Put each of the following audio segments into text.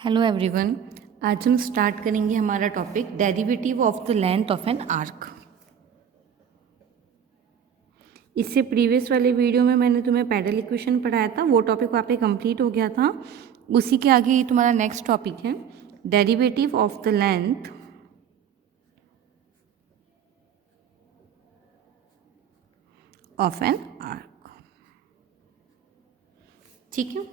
Hello everyone. आज हम start करेंगे हमारा topic derivative of the length of an arc. इससे प्रीवियस वाले वीडियो में मैंने तुम्हें पैडल इक्वेशन पढ़ाया था, वो टॉपिक वहाँ पे कंप्लीट हो गया था। उसी के आगे ये तुम्हारा नेक्स्ट टॉपिक है derivative of the length of an arc. ठीक है,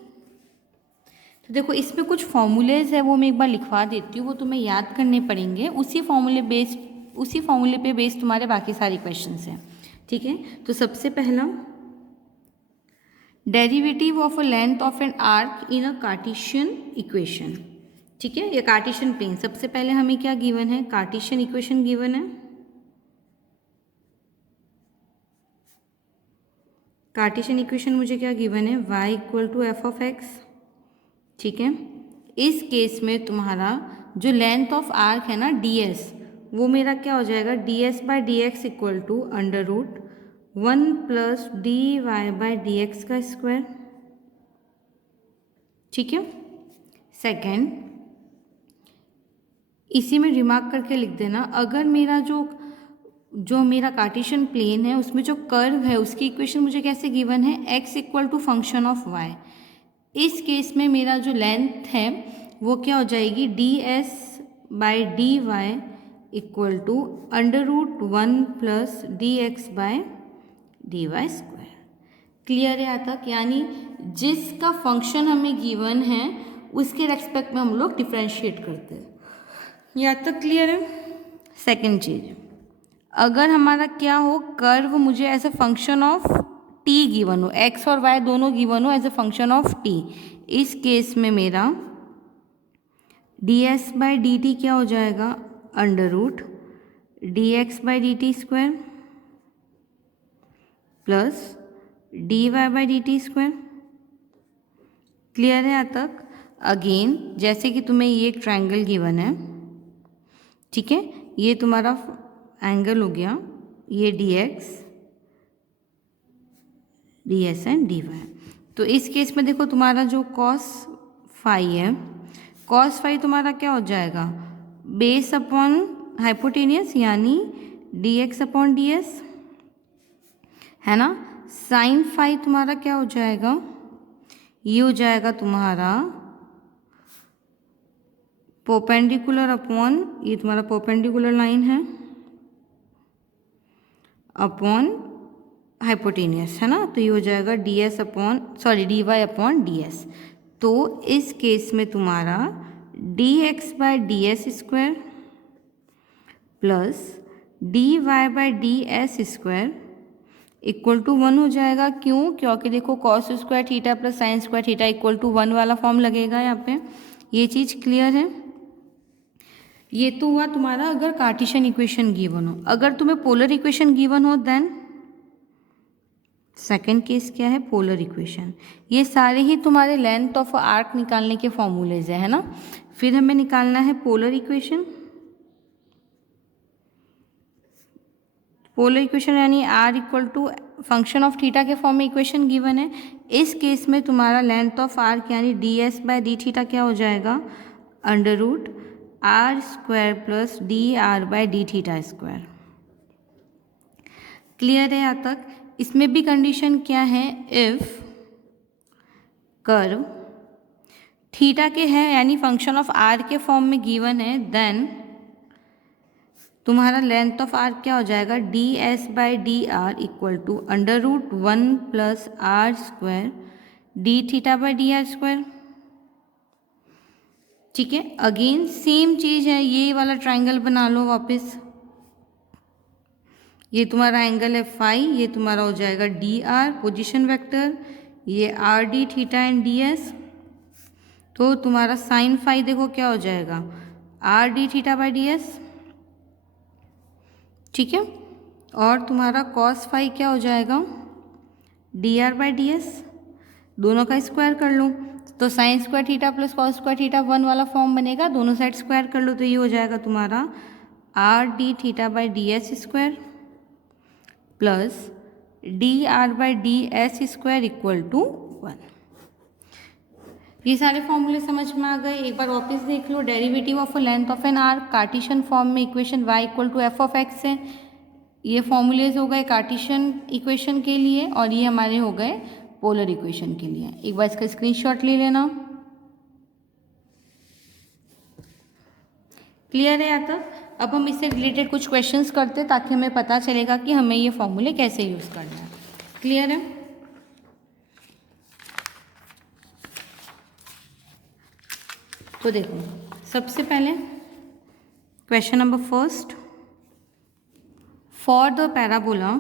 तो देखो इसमें कुछ फॉर्मूलेज है, वो मैं एक बार लिखवा देती हूँ, वो तुम्हें याद करने पड़ेंगे। उसी फॉर्मूले पे बेस्ड तुम्हारे बाकी सारे क्वेश्चंस हैं। ठीक है, तो सबसे पहला derivative of a length of an arc in a Cartesian equation. ठीक है, ये कार्टेशियन प्लेन। सबसे पहले हमें क्या गिवन है, कार्टेशियन इक्वेशन गिवन है। कार्टेशियन इक्वेशन मुझे क्या गिवन है, y equal to f of x. ठीक है, इस केस में तुम्हारा जो लेंथ ऑफ आर्क है ना ds, वो मेरा क्या हो जाएगा, ds by d x equal to under root 1 plus d y by d x का स्क्वायर। ठीक है, सेकेंड इसी में रिमार्क करके लिख देना, अगर मेरा जो मेरा कार्टेशियन प्लेन है उसमें जो कर्व है उसकी इक्वेशन मुझे कैसे गिवन है, x equal to function of y। इस केस में मेरा जो लेंथ है वो क्या हो जाएगी, d s by d y equal to under root 1 plus d x by d y square. Clear है यहाँ तक? यानी जिसका फंक्शन हमें गिवन है उसके रेस्पेक्ट में हम लोग डिफ्रेंशिएट करते हैं। यहाँ तक क्लियर है? सेकेंड चीज, अगर हमारा क्या हो, कर्व मुझे as a function of t given हो, एक्स और वाई दोनों गिवन हो as a function of t, इस केस में मेरा d s by d t क्या हो जाएगा, under root d x by d t square plus d y by d t square. Clear है यहाँ तक? अगेन जैसे कि तुम्हें ये एक ट्रायंगल गिवन है, ठीक है, ये तुम्हारा एंगल हो गया, ये d x d s and d y. तो इस केस में देखो तुम्हारा जो कॉस फाई है, कॉस फाई तुम्हारा क्या हो जाएगा, बेस अपॉन हाइपोटेनियस यानी d x upon d s, है ना। साइन फाई तुम्हारा क्या हो जाएगा, ये हो जाएगा तुम्हारा परपेंडिकुलर अपॉन, ये तुम्हारा परपेंडिकुलर लाइन है, अपॉन हाइपोटेनियस, है ना। तो ये हो जाएगा d s upon d y upon d s. तो इस केस में तुम्हारा d x by d s square plus d y by d s square equal to 1 हो जाएगा। क्यों? क्योंकि देखो cos square theta plus sine square theta equal to 1 वाला फॉर्म लगेगा यहाँ पे। ये चीज़ क्लियर है? ये तो हुआ तुम्हारा अगर कार्टेशियन इक्वेशन गिवन हो। अगर तुम्हें पोलर इक्वेशन गिवन हो देन सेकेंड केस क्या है, पोलर इक्वेशन। ये सारे ही तुम्हारे लेंथ ऑफ आर्क निकालने के फॉर्मूलेज है ना। फिर हमें निकालना है पोलर इक्वेशन। पोलर इक्वेशन यानी r equal to function of theta के फॉर्म में इक्वेशन गिवन है। इस केस में तुम्हारा लेंथ ऑफ आर्क यानी d s by d theta क्या हो जाएगा, under root r square plus d r by d theta square. Clear है यहाँ तक? इसमें भी कंडीशन क्या है, इफ कर्व थीटा के है यानी फंक्शन ऑफ आर के फॉर्म में गिवन है, देन तुम्हारा लेंथ ऑफ आर क्या हो जाएगा, d s by d r equal to under root 1 plus r square d theta by d r square. ठीक है, अगेन सेम चीज़ है, ये वाला ट्राइंगल बना लो वापस। ये तुम्हारा एंगल है फाई, ये तुम्हारा हो जाएगा डी आर पोजिशन वेक्टर, ये are d theta and D s. तो तुम्हारा साइन फाई देखो क्या हो जाएगा, are d theta by d S. ठीक है, और तुम्हारा कॉस फाई क्या हो जाएगा, d r by d S. दोनों का स्क्वायर कर लो तो sign square theta plus cos square theta 1 वाला फॉर्म बनेगा। दोनों साइड स्क्वायर कर लो तो ये हो जाएगा तुम्हारा r d theta by d s square plus d r by d s square equal to 1। ये सारे फॉर्मूले समझ में आ गए। एक बार वापस देख लो। Derivative of a length of an arc Cartesian form में equation y equal to f of x है। ये फॉर्मूलेज हो गए कार्टिशियन इक्वेशन के लिए और ये हमारे हो गए पोलर इक्वेशन के लिए। एक बार इसका स्क्रीनशॉट ले लेना। क्लियर है यहाँ तक? अब हम इससे रिलेटेड कुछ क्वेश्चंस करते हैं ताकि हमें पता चलेगा कि हमें ये फॉर्मूले कैसे यूज़ करना है। क्लियर है? तो देखो, सबसे पहले question number first, for the parabola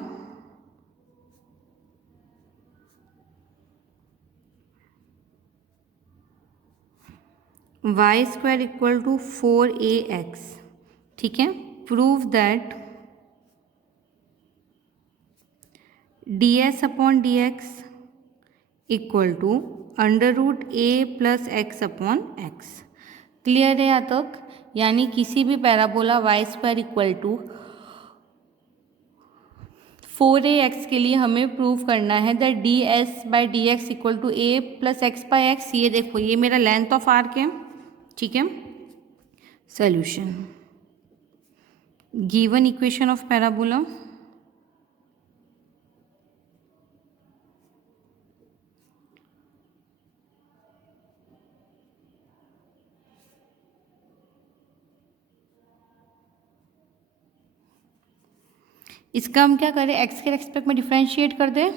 y square equal to 4ax, ठीक है, prove that ds upon dx equal to under root a plus x upon x. Clear है यहाँ तक? यानी किसी भी parabola y square equal to 4ax के लिए हमें प्रूव करना है that ds by d x equal to a plus x by x. ये देखो, ये मेरा लेंथ ऑफ आर्क है, ठीक है। Solution, given equation of parabola इसका हम क्या करें, x के रेस्पेक्ट में डिफ्रेंशिएट कर दें।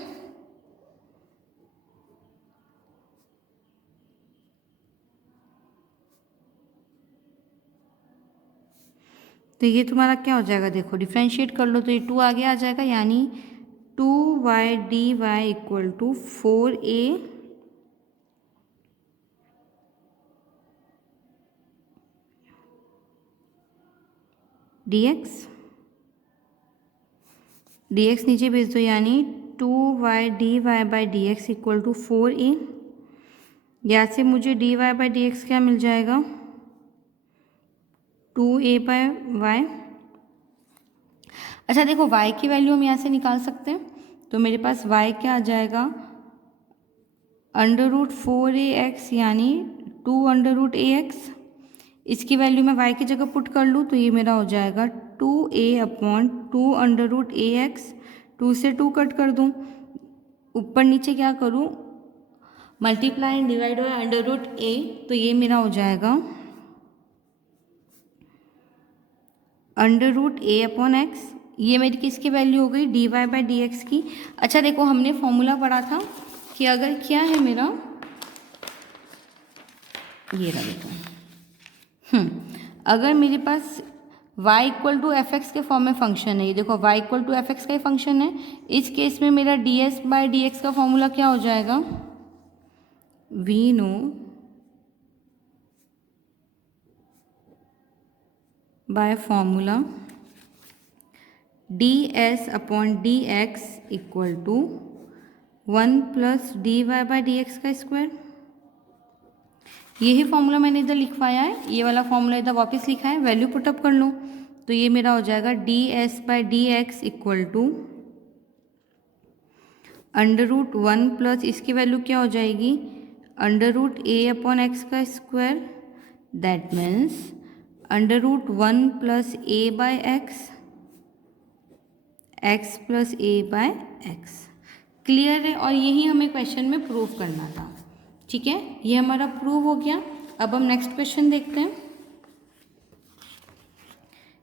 तो ये तुम्हारा क्या हो जाएगा, देखो डिफ्रेंशिएट कर लो तो ये 2 आगे आ जाएगा, यानी 2y dy equal to 4a dx। dx नीचे भेज दो, यानी 2y dy by d x equal to 4a। यहाँ से मुझे dy बाई डी एक्स क्या मिल जाएगा, 2a बाई वाई। अच्छा देखो, y की वैल्यू हम यहाँ से निकाल सकते हैं, तो मेरे पास y क्या आ जाएगा, अंडर रूट 4ax यानी 2 अंडर रूट ax। इसकी वैल्यू मैं y की जगह पुट कर लूँ तो ये मेरा हो जाएगा 2a upon 2 under root ax। 2 से 2 कट कर दूँ, ऊपर नीचे क्या करूँ, multiply and divide by under root a, तो ये मेरा हो जाएगा under root a upon x. ये मेरी किसकी वैल्यू हो गई, dy बाई डी एक्स की। अच्छा देखो, हमने फॉर्मूला पढ़ा था कि अगर क्या है मेरा, ये रहा देखो, अगर मेरे पास y equal to f x के फॉर्म में फंक्शन है, ये देखो y equal to f x का ही फंक्शन है, इस केस में मेरा ds बाई डी एक्स का फॉर्मूला क्या हो जाएगा, we know by formula ds upon d x equal to 1 plus dy by d x का स्क्वायर। यही फॉर्मूला मैंने इधर लिखवाया है, ये वाला फॉर्मूला इधर वापस लिखा है, वैल्यू पुटअप कर लो तो ये मेरा हो जाएगा ds by d x equal to under root 1 plus इसकी वैल्यू क्या हो जाएगी, under root a upon x का square, that means under root 1 plus a by x, x plus a by x. Clear है? और यही हमें क्वेश्चन में प्रूव करना था, ठीक है। ये हमारा प्रूव हो गया। अब हम नेक्स्ट क्वेश्चन देखते हैं,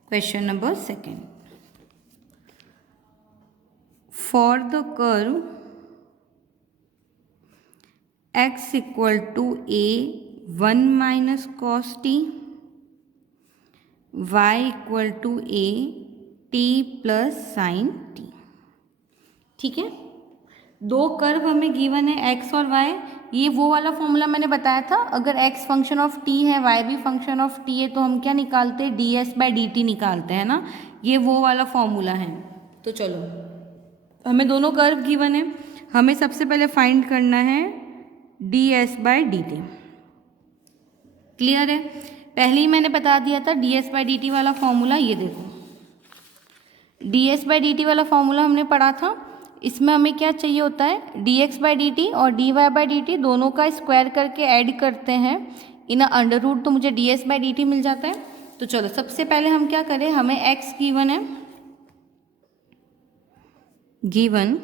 question number second, for the curve x equal to a 1 minus cos t, y equal to a t plus sine t, ठीक है। दो कर्व हमें गिवन है x और y। ये वो वाला फॉर्मूला मैंने बताया था, अगर x फंक्शन ऑफ t है, y भी फंक्शन ऑफ t है, तो हम क्या निकालते हैं, ds बाई डी टी निकालते हैं ना, ये वो वाला फॉर्मूला है। तो चलो, हमें दोनों कर्व गिवन है, हमें सबसे पहले फाइंड करना है ds by d T. Clear है? पहले ही मैंने बता दिया था ds बाई डी टी वाला फॉर्मूला, ये देखो ds बाई डी टी वाला फॉर्मूला हमने पढ़ा था, इसमें हमें क्या चाहिए होता है, dx/dt और dy/dt दोनों का स्क्वायर करके ऐड करते हैं इन अंडर रूट, तो मुझे ds/dt मिल जाता है। तो चलो सबसे पहले हम क्या करें, हमें x गिवन है, given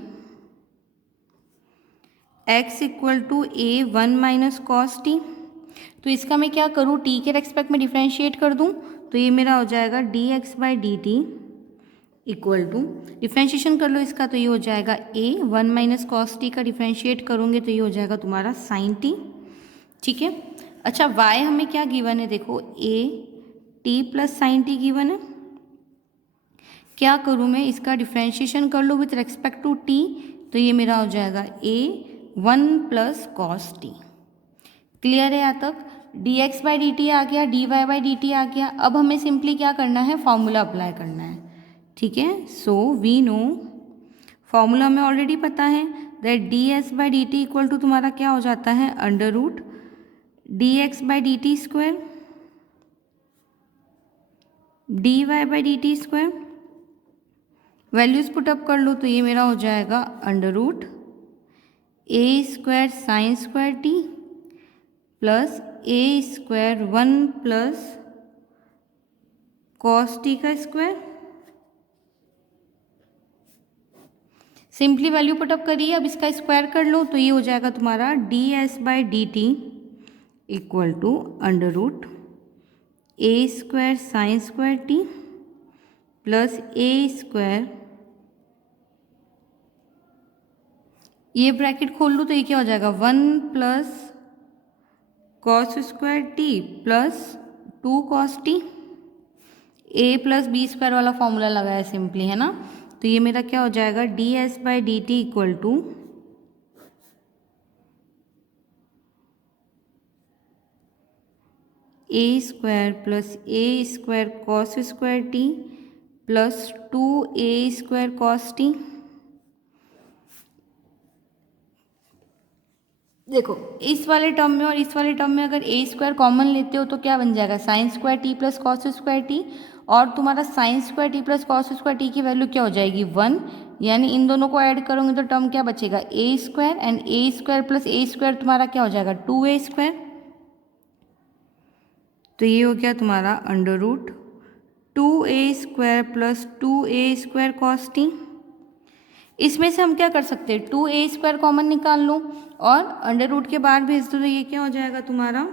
x equal to a1 minus cos t. तो इसका मैं क्या करूँ, t के रेस्पेक्ट में डिफ्रेंशिएट कर दूँ, तो ये मेरा हो जाएगा dx/dt इक्वल टू, डिफ्रेंशिएशन कर लो इसका, तो ये हो जाएगा a1 माइनस कॉस टी का डिफ्रेंशिएट करोगे तो ये हो जाएगा तुम्हारा साइन टी। ठीक है। अच्छा y हमें क्या गिवन है, देखो a t plus sign T given है। क्या करूँ मैं, इसका डिफ्रेंशिएशन कर लो विथ रेस्पेक्ट टू t, तो ये मेरा हो जाएगा a1 plus cos T. Clear है यहाँ तक। dx/dt आ गया, dy/dt आ गया। अब हमें सिंपली क्या करना है, फॉर्मूला अप्लाई करना है। ठीक है, सो वी नो, फॉर्मूला हमें ऑलरेडी पता है दैट ds/dt इक्वल टू तुम्हारा क्या हो जाता है, under root dx/dt square dy/dt square. Values put up कर लो तो ये मेरा हो जाएगा under root a square sine square t plus a square 1 plus cos t का स्क्वायर। सिंपली वैल्यू पुटअप करिए, अब इसका स्क्वायर कर लो तो ये हो जाएगा तुम्हारा ds/dt equal to under root a square sine square t plus a square, ये ब्रैकेट खोल लूँ तो ये क्या हो जाएगा, 1 plus cos square t plus 2 cos t. a plus b square वाला फॉर्मूला लगाया सिंपली, है ना। तो ये मेरा क्या हो जाएगा, ds/dt equal to a square plus a square cos square t plus 2a square cos t. देखो इस वाले टर्म में और इस वाले टर्म में अगर a स्क्वायर कॉमन लेते हो तो क्या बन जाएगा, sign square t plus cos square T, और तुम्हारा sign square t plus cos square T की वैल्यू क्या हो जाएगी, 1। यानी इन दोनों को ऐड करोगे तो टर्म क्या बचेगा, a square and a square plus a square तुम्हारा क्या हो जाएगा, 2a स्क्वायर। तो ये हो गया तुम्हारा under root 2a square plus 2a square cos t. इसमें से हम क्या कर सकते हैं, 2a स्क्वायर कॉमन निकाल लो और अंडर रूट के बाहर भेज दो, तो ये क्या हो जाएगा तुम्हारा,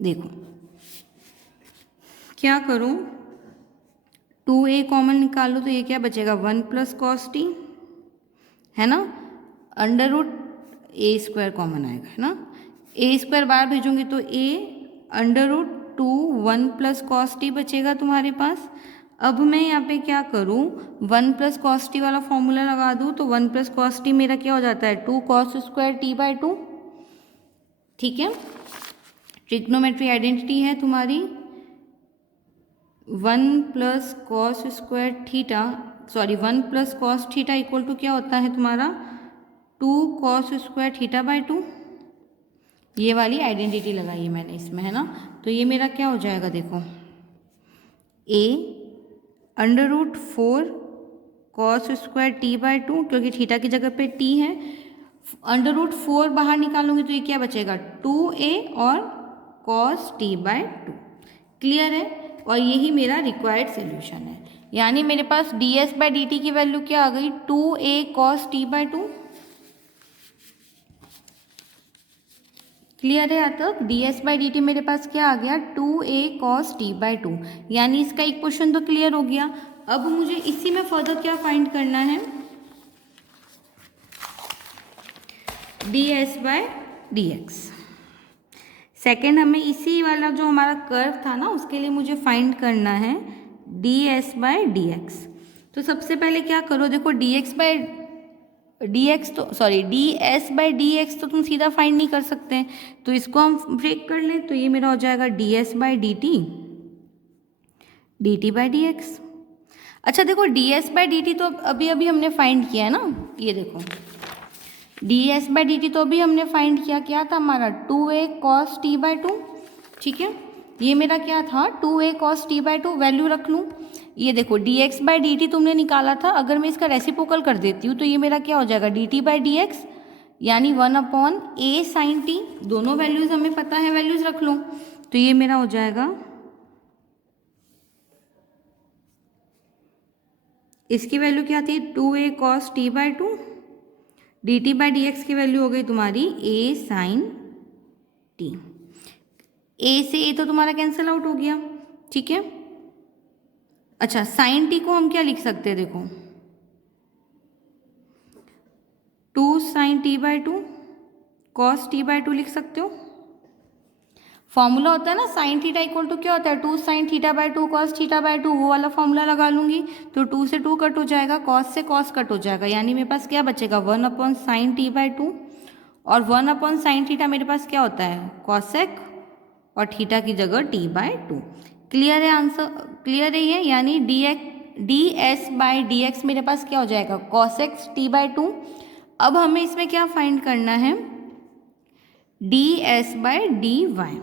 देखो क्या करूं, 2a कॉमन निकाल लो तो ये क्या बचेगा, 1 प्लस कॉस टी, है ना। Under root a square common आएगा, है ना। a स्क्वायर बाहर भेजूंगी तो a under root 2 1 plus cos t बचेगा तुम्हारे पास। अब मैं यहाँ पे क्या करूँ, 1 प्लस कॉस टी वाला फॉर्मूला लगा दूँ, तो 1 प्लस कॉस टी मेरा क्या हो जाता है, 2 कॉस स्क्वायर t/2। ठीक है, ट्रिग्नोमेट्री आइडेंटिटी है तुम्हारी 1 plus cos square theta, sorry 1 plus cos theta equal to क्या होता है तुम्हारा, 2 कॉस स्क्वायर थीटा/2। ये वाली आइडेंटिटी लगाई है मैंने इसमें, है ना। तो ये मेरा क्या हो जाएगा, देखो a under root 4 cos square t/2, क्योंकि थीटा की जगह पे t है, अंडर रूट 4 बाहर निकालूंगी तो ये क्या बचेगा, 2a और कॉस t/2। क्लियर है, और यही मेरा रिक्वायर्ड सॉल्यूशन है। यानी मेरे पास ds/dt की वैल्यू क्या आ गई, 2a कॉस t/2। क्लियर है यहाँ तक। ds/dt मेरे पास क्या आ गया, 2a cos t/2। यानी इसका एक क्वेश्चन तो क्लियर हो गया। अब मुझे इसी में फर्दर क्या फाइंड करना है, ds/dx। सेकेंड हमें इसी वाला जो हमारा कर्व था ना, उसके लिए मुझे फाइंड करना है ds/dx। तो सबसे पहले क्या करो, देखो ds/dx तो तुम सीधा फाइंड नहीं कर सकते, तो इसको हम ब्रेक कर लें, तो ये मेरा हो जाएगा ds/dt dt/dx। अच्छा देखो ds/dt तो अभी अभी हमने फाइंड किया है ना, ये देखो ds/dt तो अभी हमने फाइंड किया, क्या था हमारा 2a cos t/2। ठीक है, ये मेरा क्या था 2a cos t by 2 value रख लूँ। ये देखो dx बाई डी टी तुमने निकाला था, अगर मैं इसका रेसिप्रोकल कर देती हूँ तो ये मेरा क्या हो जाएगा dt बाई डी एक्स यानी 1/a साइन टी। दोनों वैल्यूज़ हमें पता है, वैल्यूज़ रख लो। तो ये मेरा हो जाएगा, इसकी वैल्यू क्या थी 2a cos t by 2, dt by d x की वैल्यू हो गई तुम्हारी a साइन t। a से a तो तुम्हारा कैंसिल आउट हो गया, ठीक है। अच्छा, साइन t को हम क्या लिख सकते हैं, देखो 2 sine t by 2 cos t by 2 लिख सकते हो। फॉर्मूला होता है ना साइन थीटा इक्वल टू क्या होता है 2 sine theta by 2 cos theta by 2, वो वाला फॉर्मूला लगा लूंगी। तो 2 से 2 कट हो जाएगा, कॉस से कॉस कट हो जाएगा, यानी मेरे पास क्या बचेगा 1 साइन टी बाई 2, और 1 साइन थीटा मेरे पास क्या होता है कॉसेक, और थीटा की जगह टी बाई 2। क्लियर है आंसर, क्लियर है ये, यानी d s by d x मेरे पास क्या हो जाएगा कॉसेक्स टी बाई 2। अब हमें इसमें क्या फाइंड करना है d s by d y.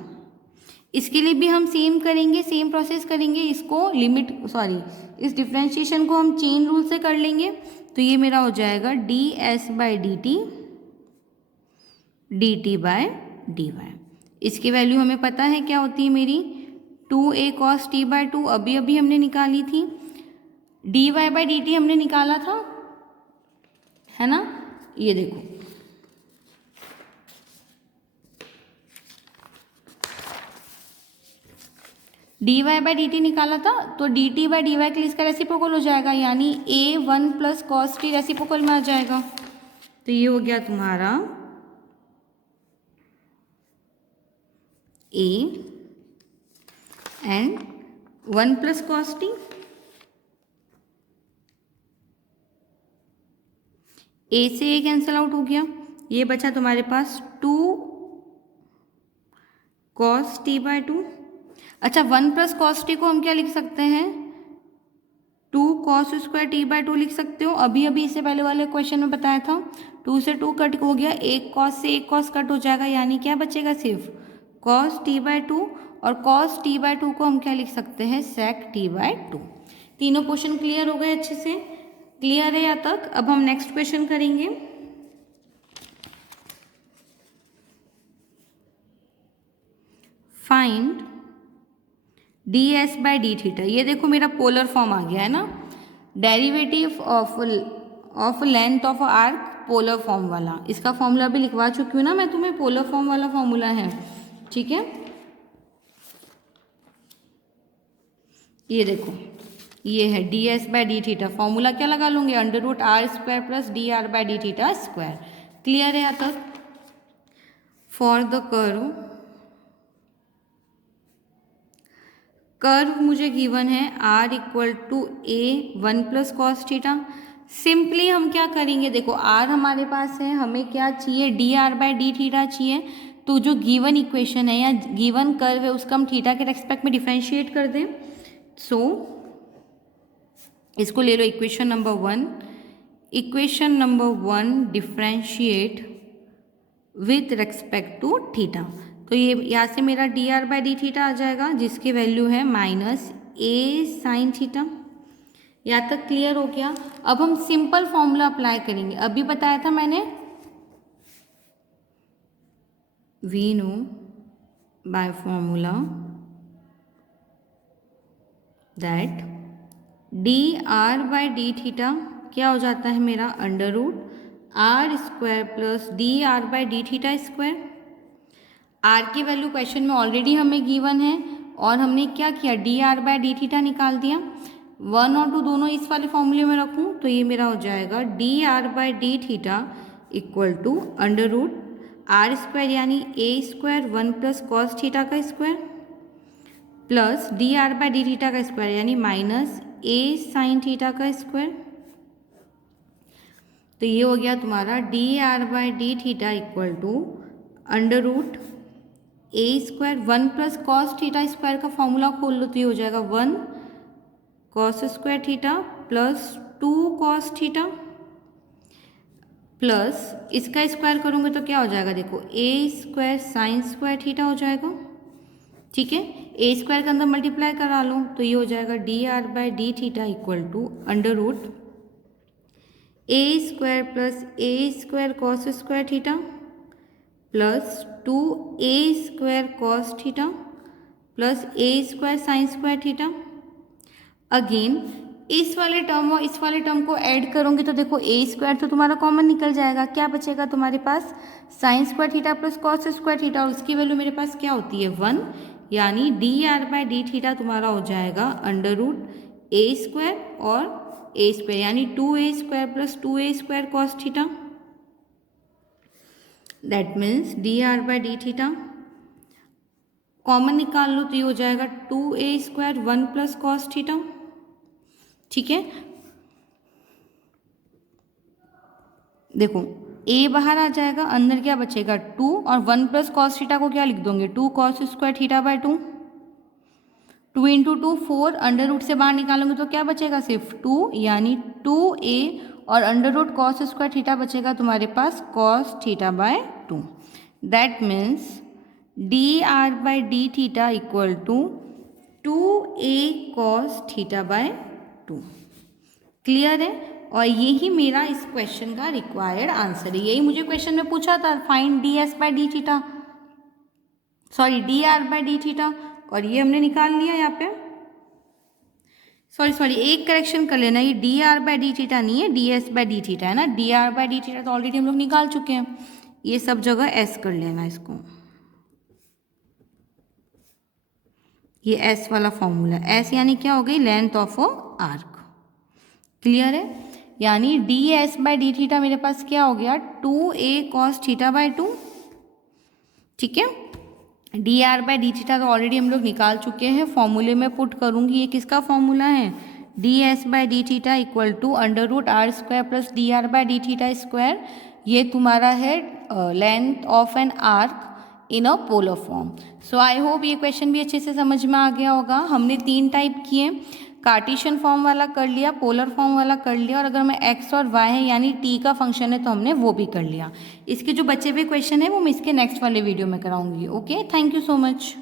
इसके लिए भी हम सेम करेंगे, सेम प्रोसेस करेंगे, इसको लिमिट इस डिफ्रेंशिएशन को हम चेन रूल से कर लेंगे। तो ये मेरा हो जाएगा d s by d t by d y. इसकी वैल्यू हमें पता है क्या होती है मेरी 2a cos t बाई 2 अभी अभी हमने निकाली थी, d y by d t हमने निकाला था, है ना। ये देखो d y by d t निकाला था, तो d t by d y के लिए इसका रेसिप्रोकल हो जाएगा, यानी a1 plus cos T reciprocal में आ जाएगा। तो ये हो गया तुम्हारा a and 1 plus cos t, a से a कैंसिल आउट हो गया, ये बचा तुम्हारे पास 2 कॉस टी बाई 2। अच्छा, 1 प्लस कॉस टी को हम क्या लिख सकते हैं 2 कॉस स्क्वायर टी बाई 2 लिख सकते हो। अभी अभी इससे पहले वाले क्वेश्चन में बताया था 2 से 2 कट हो गया, एक कॉस से एक कॉस कट हो जाएगा, यानी क्या बचेगा सिर्फ कॉस टी बाई 2, और कॉस टी बाई 2 को हम क्या लिख सकते हैं सेक टी बाई 2। तीनों क्वेश्चन क्लियर हो गए अच्छे से, क्लियर है यहाँ तक। अब हम नेक्स्ट क्वेश्चन करेंगे। Find D s by d theta. ये देखो मेरा पोलर फॉर्म आ गया है ना, derivative of length of arc polar form वाला। इसका फॉर्मूला भी लिखवा चुकी हूँ ना मैं तुम्हें, पोलर फॉर्म वाला फॉर्मूला है, ठीक है। ये देखो ये है d s by d theta, formula क्या लगा लूंगे under root r square plus d r by d theta square. Clear है यहाँ तक। फॉर द कर्व मुझे गिवन है r equal to a 1 plus cos theta. Simply हम क्या करेंगे, देखो r हमारे पास है, हमें क्या चाहिए D r by d theta चाहिए। तो जो गिवन इक्वेशन है या गिवन कर्व है उसका हम थीटा के रेस्पेक्ट में डिफरेंशिएट कर दें। सो इसको ले लो equation number 1। Equation number 1 differentiate with respect to theta. तो ये यहाँ से मेरा d r by d theta आ जाएगा, जिसकी वैल्यू है माइनस ए साइन थीटा। यहाँ तक क्लियर हो गया। अब हम सिंपल फॉर्मूला अप्लाई करेंगे, अभी बताया था मैंने, we know by formula that d r by d theta क्या हो जाता है मेरा under root r square plus d r by d theta square. R की वैल्यू क्वेश्चन में ऑलरेडी हमें गिवन है, और हमने क्या किया d r by d theta निकाल दिया। 1 और 2 दोनों इस वाले फॉर्मूले में रखूँ तो ये मेरा हो जाएगा d r by d theta equal to under root r square यानी a square 1 plus cos theta का square plus d r by d theta का स्क्वायर यानी माइनस ए साइन थीटा का स्क्वायर। तो ये हो गया तुम्हारा d r by d theta equal to under root a square 1 plus cos theta square का फॉर्मूला खोल लो तो ये हो जाएगा 1 cos square theta plus 2 cos theta plus इसका स्क्वायर करूँगे तो क्या हो जाएगा, देखो ए स्क्वायर साइन स्क्वायर थीटा हो जाएगा ठीक है, ए स्क्वायर के अंदर मल्टीप्लाई करा लो तो ये हो जाएगा d r by d theta equal to under root a square plus a square cos square theta plus 2a square cos theta plus a square sine square theta. Again इस वाले term और इस वाले टर्म को add करोगे तो देखो ए square तो तुम्हारा कॉमन निकल जाएगा, क्या बचेगा तुम्हारे पास sine square theta plus cos square theta, और उसकी वैल्यू मेरे पास क्या होती है 1, यानी D r by d theta तुम्हारा हो जाएगा अंडर रूट ए स्क्वायर और ए स्क्वायर, यानी 2a square plus 2a square cos theta. That means d r by d theta common निकाल लो तो ये हो जाएगा 2a square 1 plus cos theta. ठीक है, देखो a बाहर आ जाएगा, अंदर क्या बचेगा 2 और 1 प्लस कॉस थीटा को क्या लिख दोगे 2 cos square theta by 2, 2 into 2 4, under root से बाहर निकालोगे तो क्या बचेगा सिर्फ 2, यानी 2a और under root cos square theta बचेगा तुम्हारे पास cos theta by 2। That means d r by d theta equal to 2a cos theta by 2। Clear है, और यही मेरा इस क्वेश्चन का रिक्वायर्ड आंसर है। यही मुझे क्वेश्चन में पूछा था, find D s by d theta, sorry D r by d theta, और ये हमने निकाल लिया यहाँ पे। सॉरी एक करेक्शन कर लेना, ये D r by d theta नहीं है, d s by d theta है ना। D r by d theta तो ऑलरेडी हम लोग निकाल चुके हैं, ये सब जगह एस कर लेना इसको, ये एस वाला फॉर्मूला। एस यानी क्या हो गई length of a arc. Clear है, यानी d s by d theta मेरे पास क्या हो गया 2a कॉस थीटा बाय 2। ठीक है, D r by d theta तो ऑलरेडी हम लोग निकाल चुके हैं, फॉर्मूले में पुट करूंगी। ये किसका फॉर्मूला है d s by d theta equal to under root r square plus d r by d theta square. ये तुम्हारा है length of an arc in a polar form. So I hope ये question भी अच्छे से समझ में आ गया होगा। हमने 3 टाइप किए, कार्टेशियन फॉर्म वाला कर लिया, पोलर फॉर्म वाला कर लिया, और अगर मैं एक्स और वाई है यानी टी का फंक्शन है तो हमने वो भी कर लिया। इसके जो बचे हुए क्वेश्चन है वो मैं इसके नेक्स्ट वाले वीडियो में कराऊंगी। Okay, thank you so much.